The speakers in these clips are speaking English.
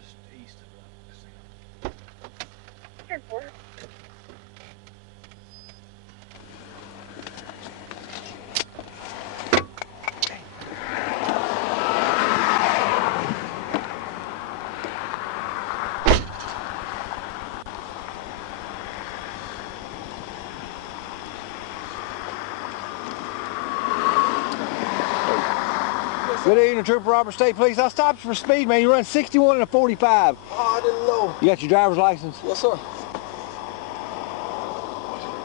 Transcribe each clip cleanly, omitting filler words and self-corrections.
just east of the casino. Airport. Good evening, Trooper Robert, State Police. I stopped you for speed, man. You run 61 and a 45. Oh, I didn't know. You got your driver's license? Yes, sir.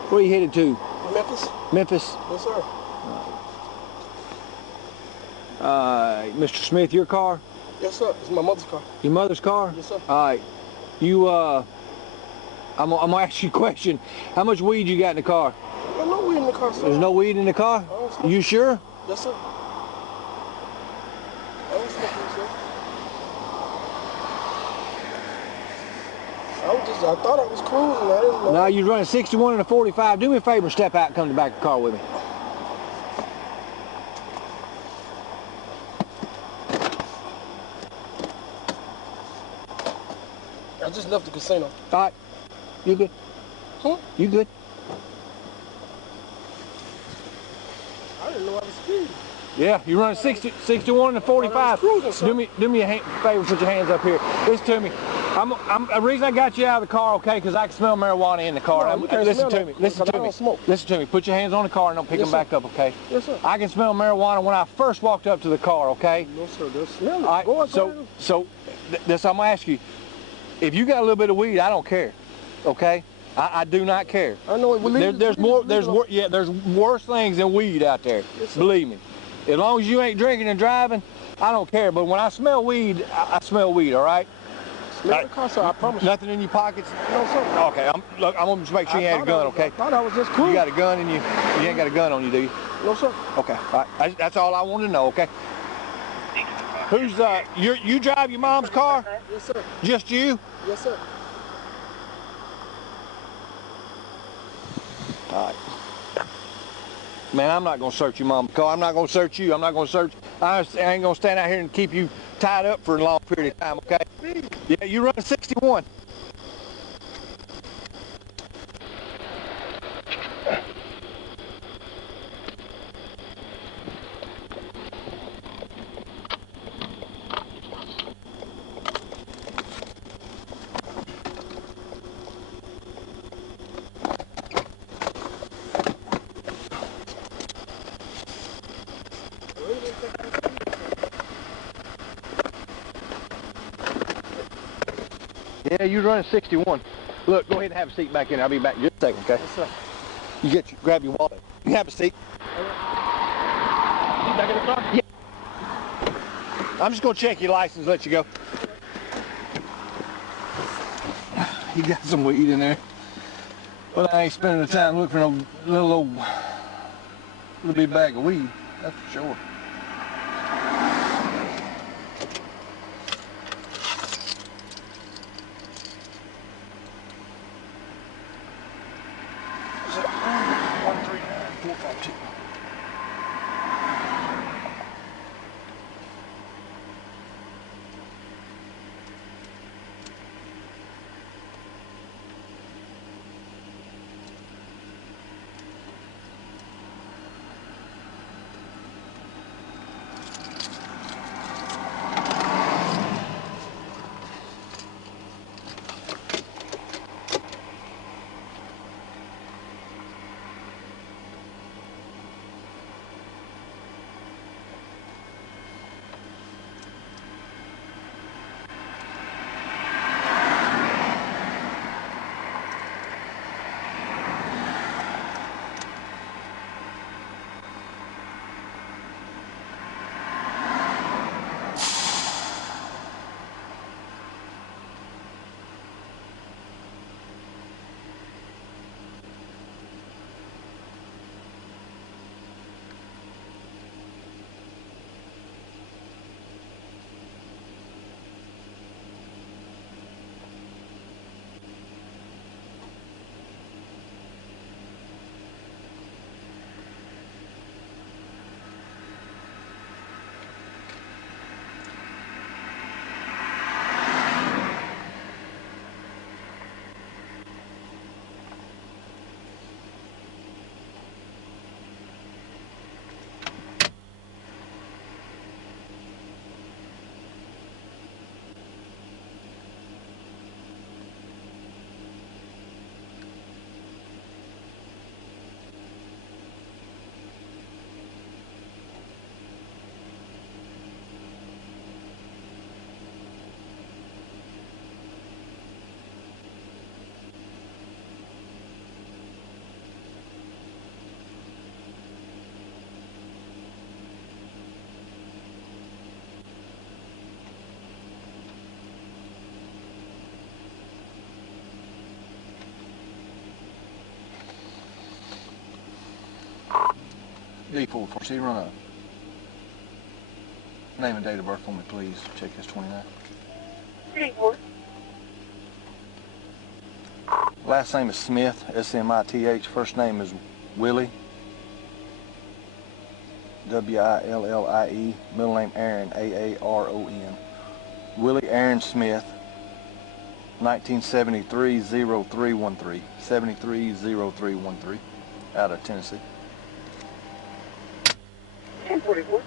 Where are you headed to? Memphis? Memphis? Yes, sir. Mr. Smith, your car? Yes, sir. It's my mother's car. Your mother's car? Yes, sir. All right. You, I'm gonna ask you a question. How much weed you got in the car? There's no weed in the car, sir. There's no weed in the car? You sure? Yes, sir. I ain't smoking, sir. I thought I was cruising. I didn't know. No, you're running 61 and a 45. Do me a favor and step out and come to the back of the car with me. I just left the casino. All right. You good? Huh? You good? I didn't know I was speeding. Yeah, you're running 61 and 45. Cruising, do me a favor, put your hands up here. Listen to me. The reason I got you out of the car, okay, because I can smell marijuana in the car. No, Listen to me. Listen to me. I don't smoke. Listen to me. Put your hands on the car and don't pick them back up, okay? Yes, sir. I can smell marijuana when I first walked up to the car, okay? No, sir. There's smell it. All right, so that's what I'm gonna ask you. If you got a little bit of weed, I don't care, okay? I do not care. I know it. There's worse things than weed out there. Yes, believe me. As long as you ain't drinking and driving, I don't care. But when I smell weed, I smell weed. All right. Smell the car, sir. I promise. Nothing in your pockets? No, sir. Okay. I'm gonna just make sure you ain't a gun. Okay. I thought I was just cool. You got a gun and you ain't got a gun on you, do you? No, sir. Okay. All right. That's all I wanted to know. Okay. Who's you drive your mom's car? Yes, sir. Just you? Yes, sir. All right. Man, I'm not going to search your mom's car. I'm not going to search you. I'm not going to search. I ain't going to stand out here and keep you tied up for a long period of time, okay? Yeah, you run 61. Yeah, you're running 61. Look, go ahead and have a seat back in. I'll be back in just a second, okay? Yes, sir. You grab your wallet. You have a seat. You back in the car? Yeah. I'm just gonna check your license, let you go. You got some weed in there. Well, I ain't spending the time looking for no little bit bag of weed. That's for sure. D4, proceed, run up. Name and date of birth for me, please. Check this 29. D4. Last name is Smith, S-M-I-T-H. First name is Willie, W-I-L-L-I-E. Middle name Aaron, A-A-R-O-N. Willie Aaron Smith, 1973-0313. 73-0313, out of Tennessee. 1044.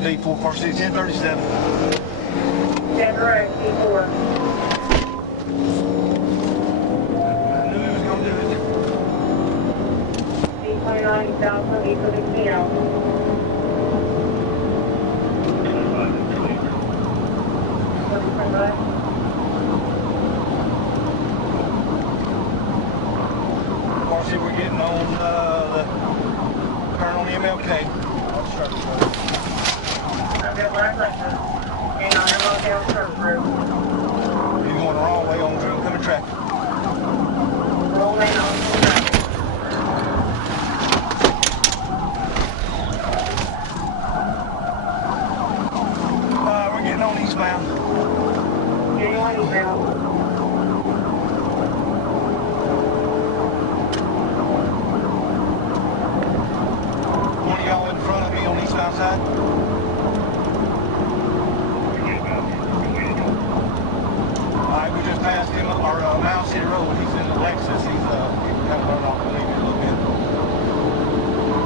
D4, proceed, 1037. That's right, D4. I knew he was going to do it. D29 Southland, east of the casino. Marcy, we're getting on the turn on the MLK. I've got black license. And on MLK Service Road. You're going the wrong way on the coming traffic. Roll lane on the traffic. We're getting on eastbound. Getting on eastbound. One of y'all in front of me on the eastbound side. Alright, we just passed him up our Mount City Road. He's in the Lexus. He's kind of run off the lane a little bit.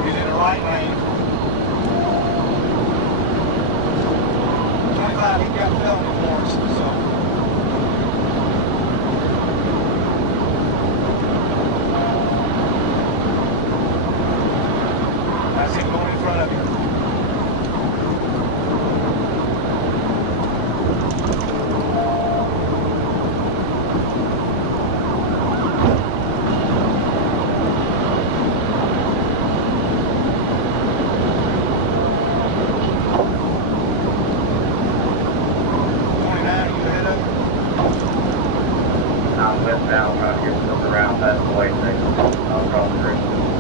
He's in the right lane. 25, he got felony warrants, so. That's him going in front of you. I'm westbound, right here, still around that way, I'll cross the bridge.